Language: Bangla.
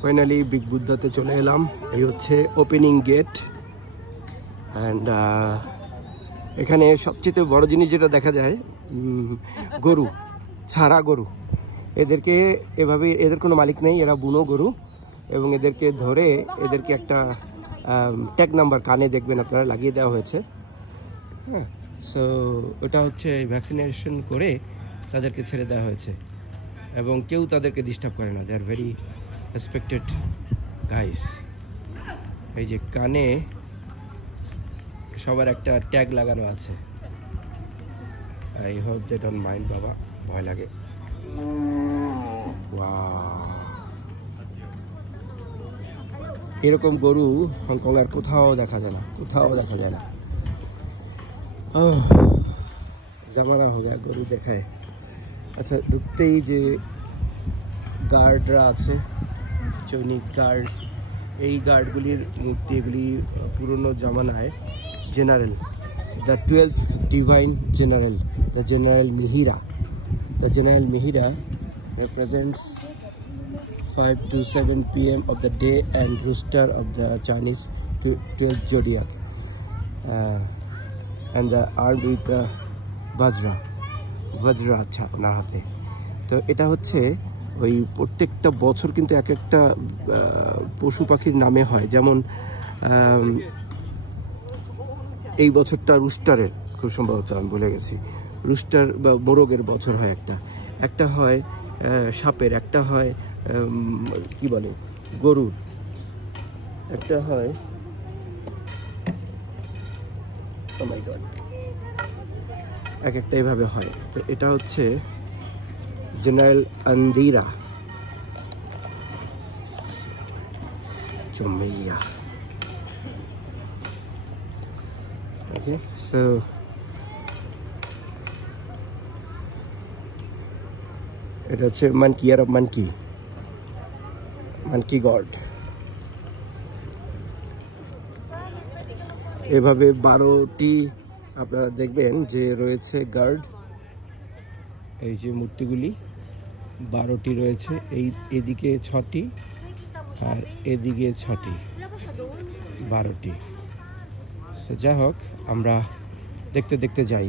ফাইনালি বিগ বুদ্ধাতে চলে এলাম। এই হচ্ছে ওপেনিং গেট। অ্যান্ড এখানে সবচেয়ে বড় জিনিস যেটা দেখা যায়, গরু, ছাড়া গরু। এদেরকে এভাবে, এদের কোনো মালিক নেই, এরা বুনো গরু, এবং এদেরকে ধরে এদেরকে একটা ট্যাগ নাম্বার কানে দেখবেন আপনারা লাগিয়ে দেওয়া হয়েছে। হ্যাঁ, সো ওটা হচ্ছে ভ্যাকসিনেশন করে তাদেরকে ছেড়ে দেওয়া হয়েছে, এবং কেউ তাদেরকে ডিস্টার্ব করে না। They are very respected guys. এই যে কানে সবার একটা ট্যাগ লাগানো আছে। I hope they don't mind. বাবা ভয় লাগে। এরকম গরু হংকং আর কোথাও দেখা যায় না, কোথাও দেখা যায় না। জামানা হয়ে গেছে গরু দেখায়। আচ্ছা, ঢুকতেই যে গার্ডরা আছে, সৈনিক গার্ড, এই গার্ডগুলির মূর্তি, এগুলি পুরনো জামানায় general, the 12th divine general, the general Mihira. The general Mihira represents 5 to 7 p.m. of the day and rooster of the Chinese 12th zodiac, and armed with the vajra আচ্ছা ওনার হাতে। তো এটা হচ্ছে ওই প্রত্যেকটা বছর কিন্তু এক একটা পশু পাখির নামে হয়। যেমন এই বছরটা রুস্টারের, খুব সম্ভবত আমি ভুলে গেছি, রুস্টার বা মোরগের বছর হয় একটা হয় সাপের, একটা হয় কি বলে গরুর, একটা হয় এক একটা এভাবে হয়। তো এটা হচ্ছে জেনারেল আন্দিরা চমেইয়া। ওকে, সো এটা হচ্ছে monkey, year of monkey god. এভাবে 12টি আপনারা দেখবেন যে রয়েছে গার্ড। এই যে মূর্তিগুলি 12টি রয়েছে, এদিকে 6টি আর এদিকে 6টি, 12টি। সো যা হোক, আমরা দেখতে দেখতে যাই।